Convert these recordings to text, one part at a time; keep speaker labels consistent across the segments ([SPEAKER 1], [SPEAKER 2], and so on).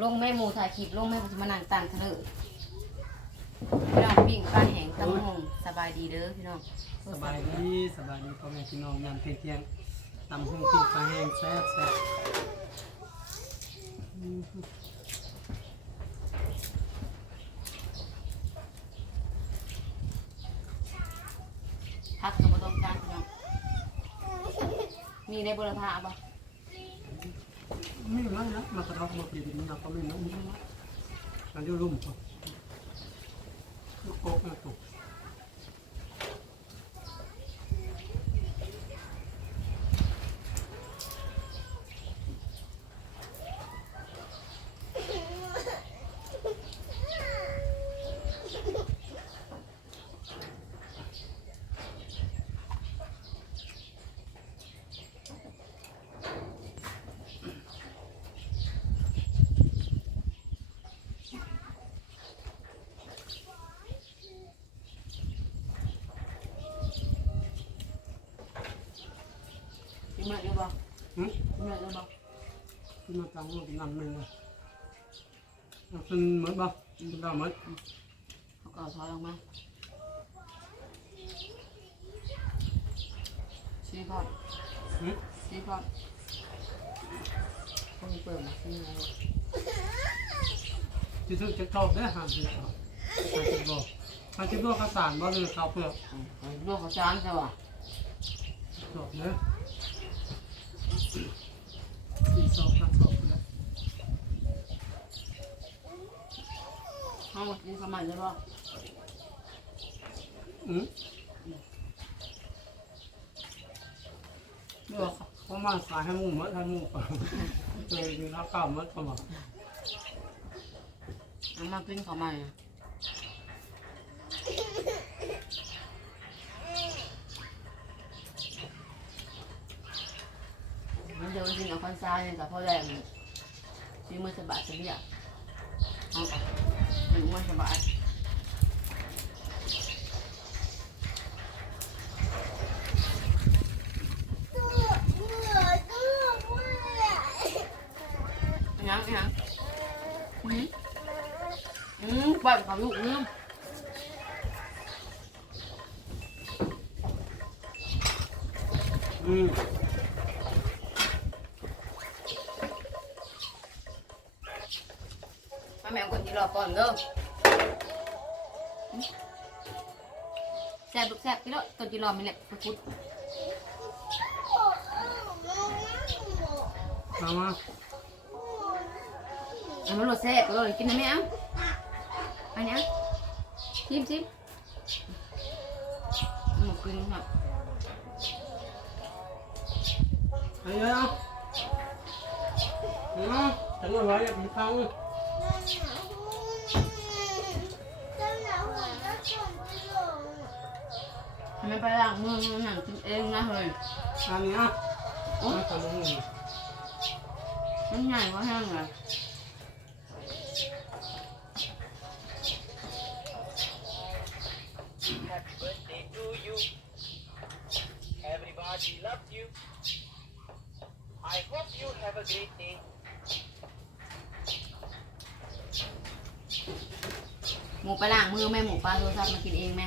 [SPEAKER 1] ลงแม่หมูถ่ายคลิปลงแม่มานั่งตันทะเลพี่น้องปิ้งปลาแห้งตำมงสบายดีเด้อพี่น้อง
[SPEAKER 2] สบายดีสบายดีพ่อแม่พี่น้องยามเที่ยงเที่ยงตำหุ่งปิ้งปลาแห้งแซ่บแซ่บอืม
[SPEAKER 1] พักกับบ่ต้องการพี่น้องมีได้บุรพาบ่
[SPEAKER 2] ไม่มั้งนะมากระทบมดเดี๋ยวนี้เราก็ไม่น้นะนั่นะมันอยู่รุ่มครับลูกโกกนะตุ๊ก
[SPEAKER 1] พี่เมื่อย อยู่บ่
[SPEAKER 2] หึ
[SPEAKER 1] พี่เมื่อยอยู่บ่
[SPEAKER 2] ขึ้นมาตังลูกนำหนึ่งเลยเอาขึ้นเหมือนบ่ขึ้นดาวเหมือน
[SPEAKER 1] เขาก็เอาถอยออกมาชี้พอด
[SPEAKER 2] หึ
[SPEAKER 1] ชี้พอดคนเปิดมาชี้อะไรบ่
[SPEAKER 2] ที่ถึงจะชอบได้อหามที่ชอบหาจิบบ่หาจิบบ่ข้าวสารบ่หรือข้าวเปลือก
[SPEAKER 1] อืมเอาลูกเขาจ้างใช่ป่ะ
[SPEAKER 2] ชอบเนอะที่ชอบข้าวชอบเลย
[SPEAKER 1] ห้องกินสมัยใช่ป่ะ
[SPEAKER 2] อืมเดี๋ยวเขามาสายให้หมูมัดให้หมูก่อนเจอกินข้าวเก่ามัดเข้ามา
[SPEAKER 1] เอามากินเขาใหม่อะมัน เดี๋ยวมันกินเอาคอนซ่าเนี่ยแต่พอแรงซื้อมือสบายสบายเอาไปหนึ่งมือสบายยังยังอืมอืมปล่อยเขาลูกนึง
[SPEAKER 2] อืม
[SPEAKER 1] มาแมวคนที่รอ ก่อนเด้ออืมแซ่บลูกแซ่บพี่เด้อคนที่รอมันแหละไปพุด
[SPEAKER 2] มามา
[SPEAKER 1] อันนั้นรสแซ่บเลยกินได้ไหมเอ้าอันเนี้ยชิมชิมหมูกินค่ะ
[SPEAKER 2] เฮ้ยเอาเอาจังหวะไว้อย่าไปทำเลย
[SPEAKER 1] ให้มันไปล้างมือหนังกินเองนะเฮ้ย
[SPEAKER 2] อันนี้อะโอ้ยทำมึง
[SPEAKER 1] มันใหญ่กว่าแห้งเลย
[SPEAKER 3] Happy birthday to you. Everybody loves you. I hope you have a great day.
[SPEAKER 1] หมูไปล้างมือแม่หมูปลาโทรศัพท์มากินเองแม่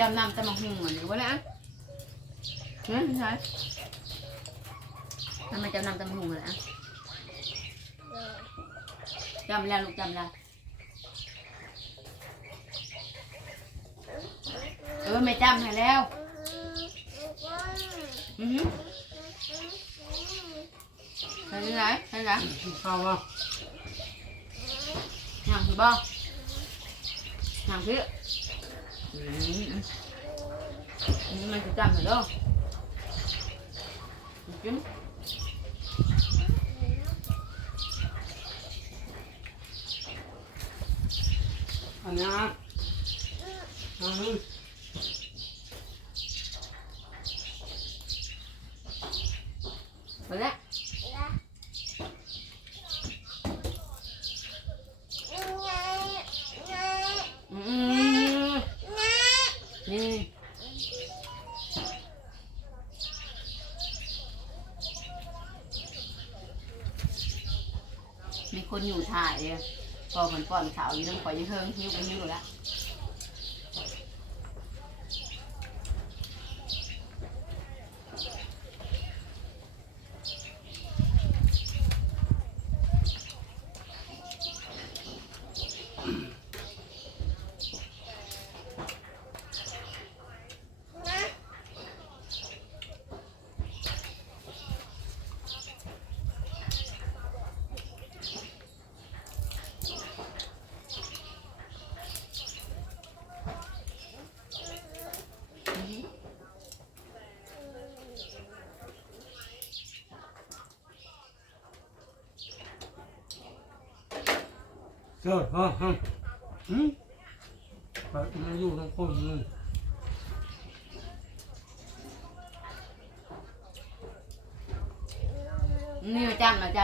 [SPEAKER 1] จำน้ำจะมาหุ่งหรือว่าอะไรอะเนี่ยพี่ชายทำไมจำน้ำจะมาหุ่งเลยอะจำแล้วลูกจำแล้วเออไม่จำให้แล้วอือหือใช่ไหมใช่ไหม
[SPEAKER 2] ข้าวอะ
[SPEAKER 1] หนังคือบ้าหนังคือ อืมอืมมันจะจำเหรอกิน
[SPEAKER 2] อันนี้อะอืม
[SPEAKER 1] ไปแล้วอืมนี่มี คนอยู่ถ่ายเลยพอมันป้อนข่าวอยู่น้ำข่อยยังเฮิงหิ้วไปหิ้วแล้ว
[SPEAKER 2] เจ้าฮะฮะอืมไปมาอยู่ทั้งคนเลย
[SPEAKER 1] นี่มาจำมาจ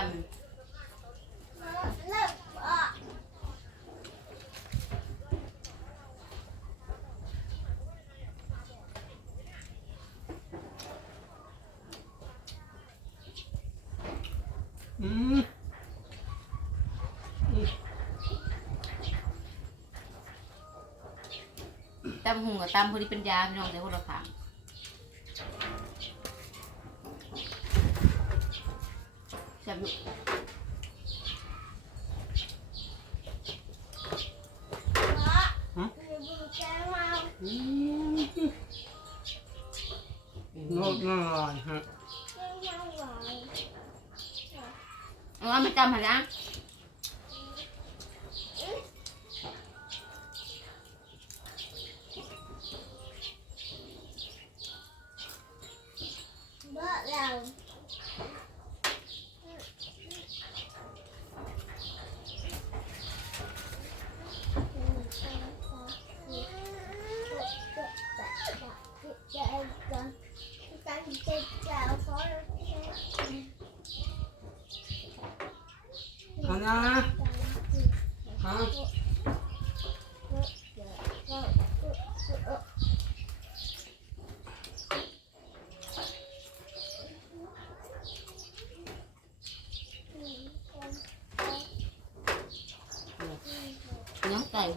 [SPEAKER 2] อืมำ
[SPEAKER 1] จำหุงกับตำพอดีเป็นยาพี่น้องแต่คนละขางแซ่บอยู่
[SPEAKER 2] อืมนกน่าลายฮะ
[SPEAKER 1] เอามาจำมาจ้ะ
[SPEAKER 2] เอานะฮะ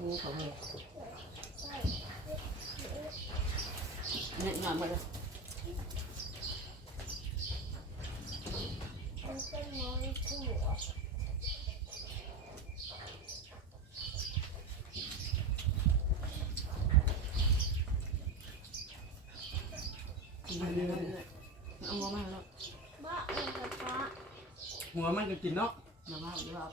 [SPEAKER 1] น้องไก่หูเขาเลยเน็ตหน่อยหมดเลยเอาหัวมาแล้ว
[SPEAKER 2] หัวมันจะกินเนาะ
[SPEAKER 1] เดี๋ยวว่า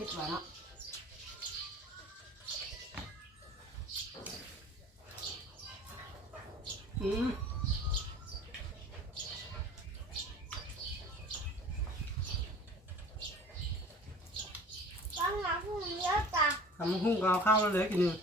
[SPEAKER 1] เดี๋ยวเอาไปเอาปากมันก่อนคิดว่าเนาะ
[SPEAKER 2] อืมทำหุ้งก็เอาข้าวมาเหลยกินหนึ่ง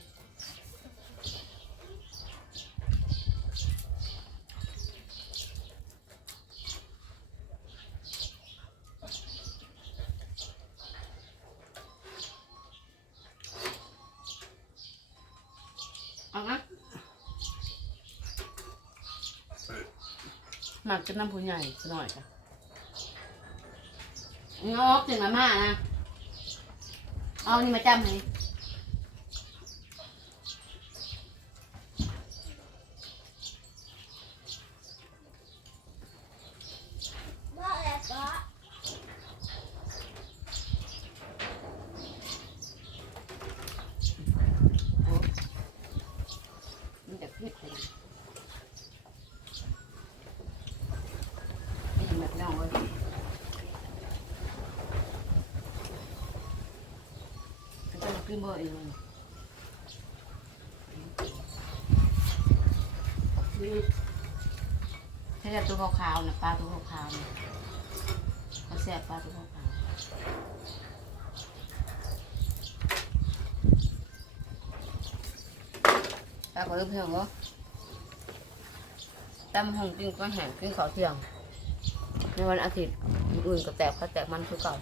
[SPEAKER 1] หมักจะน้ำผู้ใหญ่สักหน่อยค่ะงอกถึงมาม่านะ เอานี่มาจำให้ มันจะพิษเลยนี่แบบน้องเลย มันจะขึ้นบ่ตัวขาวๆนะปลาตัวขาวๆนะเขาซ่บปลาทุกคนปลาก็เริ่มเพียงก็ตั้มห้องกินก็แห้งกินข้าวเที่ยง ในวันอาทิตย์อื่นก็แตกก็แตกมันคือเก่า